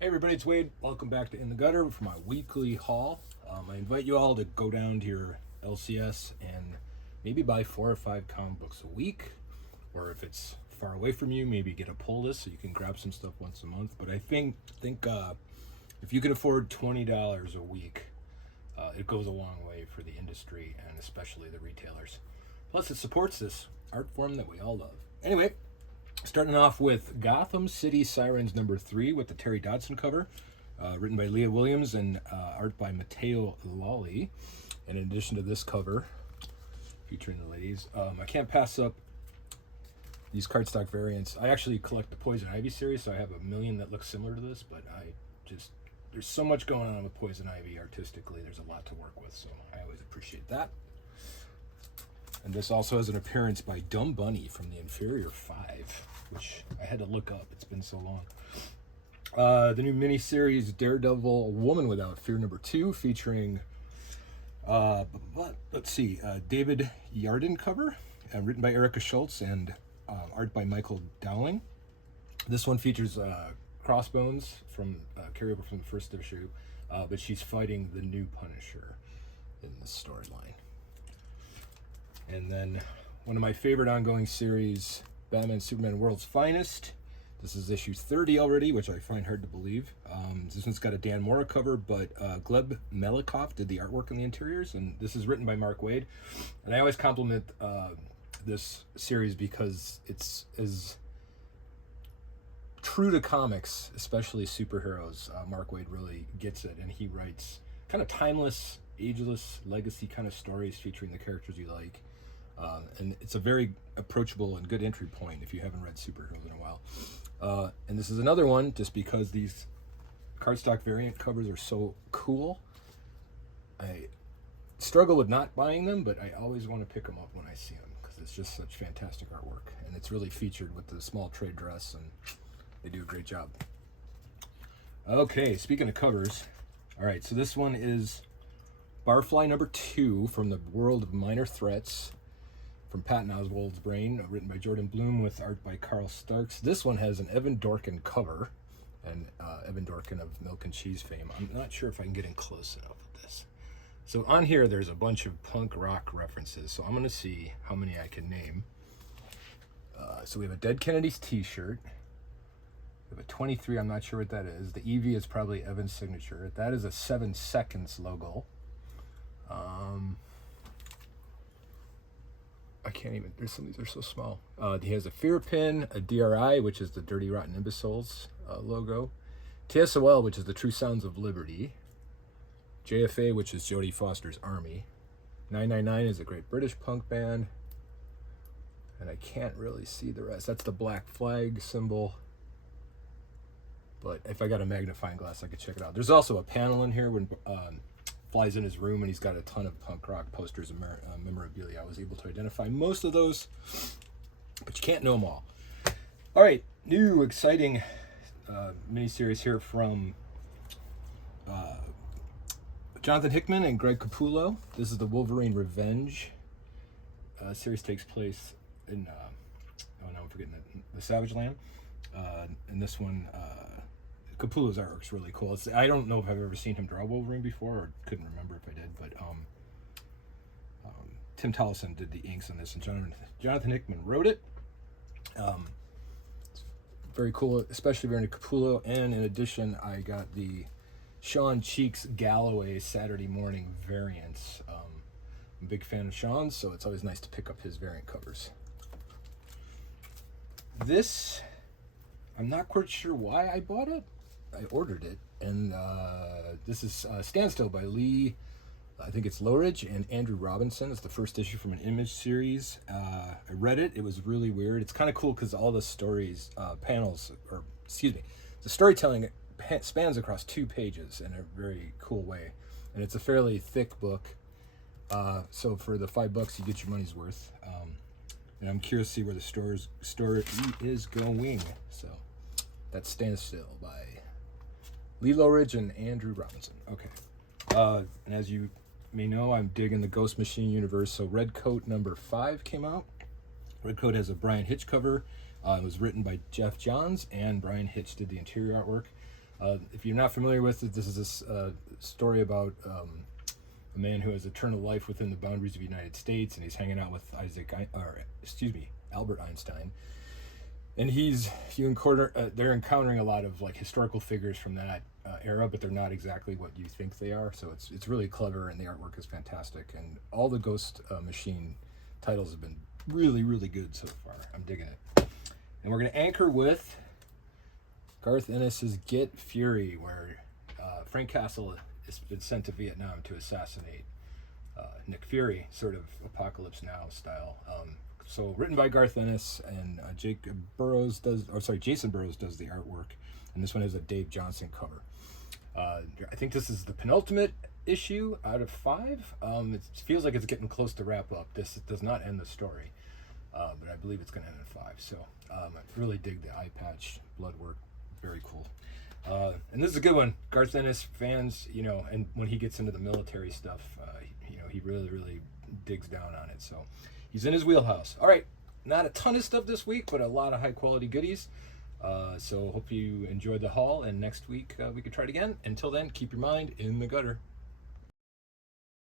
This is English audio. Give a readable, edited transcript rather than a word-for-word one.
Hey everybody, it's Wade. Welcome back to In the Gutter for my weekly haul. I invite you all to go down to your LCS and maybe buy 4 or 5 comic books a week, or if it's far away from you, maybe get a pull list so you can grab some stuff once a month. But I think if you can afford $20 a week, it goes a long way for the industry and especially the retailers. Plus, it supports this art form that we all love. Anyway, starting off with Gotham City Sirens #3 with the Terry Dodson cover, written by Leah Williams and art by Matteo Lolli. And in addition to this cover, featuring the ladies, I can't pass up these cardstock variants. I actually collect the Poison Ivy series, so I have a million that look similar to this, but there's so much going on with Poison Ivy artistically. There's a lot to work with, so I always appreciate that. And this also has an appearance by Dumb Bunny from the Inferior 5, which I had to look up. It's been so long. The new miniseries Daredevil Woman Without Fear #2, featuring, David Yardin cover, written by Erica Schultz and art by Michael Dowling. This one features Crossbones from carryover from the first issue, but she's fighting the new Punisher in the storyline. And then one of my favorite ongoing series, Batman Superman World's Finest. This is issue 30 already, which I find hard to believe. This one's got a Dan Mora cover, but Gleb Melikoff did the artwork on the interiors, and this is written by Mark Waid. And I always compliment this series because it's as true to comics, especially superheroes. Mark Waid really gets it, and he writes kind of timeless, ageless, legacy kind of stories featuring the characters you like. And it's a very approachable and good entry point if you haven't read superheroes in a while. And this is another one, just because these cardstock variant covers are so cool. I struggle with not buying them, but I always want to pick them up when I see them because it's just such fantastic artwork. And it's really featured with the small trade dress, and they do a great job. Okay, speaking of covers, all right, so this one is Barfly #2 from the World of Minor Threats, from Patton Oswalt's brain, written by Jordan Bloom with art by Carl Starks. This one has an Evan Dorkin cover, and Evan Dorkin of Milk and Cheese fame. I'm not sure if I can get in close enough with this. So on here, there's a bunch of punk rock references, so I'm going to see how many I can name. So we have a Dead Kennedys t-shirt. We have a 23, I'm not sure what that is. The EV is probably Evan's signature. That is a 7 Seconds logo. I can't even, there's some, these are so small. He has a Fear pin, a DRI, which is the Dirty Rotten Imbeciles logo, TSOL, which is the True Sounds of Liberty, JFA, which is Jodie Foster's Army, 999 is a Great British Punk Band, and I can't really see the rest. That's the Black Flag symbol, but if I got a magnifying glass, I could check it out. There's also a panel in here when Fly's in his room, and he's got a ton of punk rock posters and memorabilia. I was able to identify most of those, but you can't know them all. All right, new exciting miniseries here from Jonathan Hickman and Greg Capullo. This is the Wolverine Revenge. Series takes place in, I'm forgetting the Savage Land. And this one, Capullo's artwork's really cool. I don't know if I've ever seen him draw Wolverine before, or couldn't remember if I did, but Tim Tollison did the inks on this, and Jonathan Hickman wrote it. It's very cool, especially very into Capullo, and in addition, I got the Sean Cheeks Galloway Saturday Morning variants. I'm a big fan of Sean's, so it's always nice to pick up his variant covers. This, I'm not quite sure why I bought it. I ordered it, and this is Standstill by Lee, I think it's Lowridge, and Andrew Robinson. It's the first issue from an Image series. I read it. It was really weird. It's kind of cool because all the stories, the storytelling spans across 2 pages in a very cool way, and it's a fairly thick book. So for the $5, you get your money's worth. And I'm curious to see where the story is going. So that's Standstill by Lee Lowridge and Andrew Robinson. Okay. And as you may know, I'm digging the Ghost Machine universe. So Red Coat #5 came out. Red Coat has a Brian Hitch cover. It was written by Jeff Johns, and Brian Hitch did the interior artwork. If you're not familiar with it, this is a story about a man who has eternal life within the boundaries of the United States, and he's hanging out with Albert Einstein, and they're encountering a lot of like historical figures from that era, but they're not exactly what you think they are. So it's really clever, and the artwork is fantastic, and all the Ghost Machine titles have been really, really good so far. I'm digging it. And we're going to anchor with Garth Ennis's Get Fury, where Frank Castle has been sent to Vietnam to assassinate Nick Fury, sort of Apocalypse Now style. So written by Garth Ennis, and Jason Burrows does the artwork, and this one has a Dave Johnson cover. I think this is the penultimate issue out of 5. It feels like it's getting close to wrap up. This does not end the story, but I believe it's going to end at 5. So I really dig the eye patch, blood work, very cool. And this is a good one. Garth Ennis fans, and when he gets into the military stuff, he really, really digs down on it. So he's in his wheelhouse. All right, not a ton of stuff this week, but a lot of high quality goodies. So hope you enjoyed the haul, and next week we can try it again. Until then, keep your mind in the gutter.